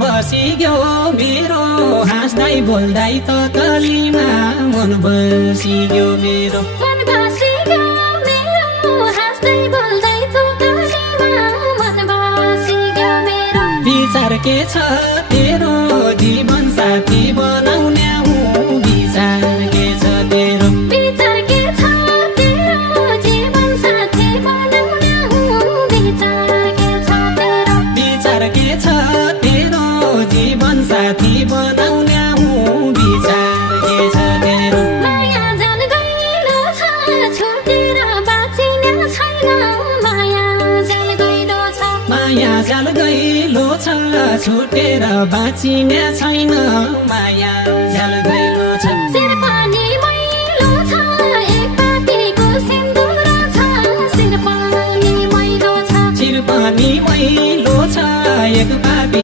बसिग्यो मेरो हाँस्दै बोल्दै त कलीमा मन बसिग्यो मेरो मन बसिग्यो मेरो हाँस्दै बोल्दै त कलीमा मन बसिग्यो मेरो विचार के छ तेरो जीवन साथी बनाउने हूँ विचार के छ तेरो विचार के छ तेरो जीवन साथी बनाउने हूँ विचार के छ तेरो विचार के छ तेरो जीवन साथी बनाउने हूँ विचार के छ तेरो माया जान गइलो छ छुटेर बाँचिने छैन माया जान गइलो छ माया जाल गइलो छ छुटेर बाँचिने छैन माया जाल गइलो छ शिर पनि मैलो छ एक पापीको सिन्दुर छ शिर पनि मैलो छ चिर पनि मैलो छ एक पापी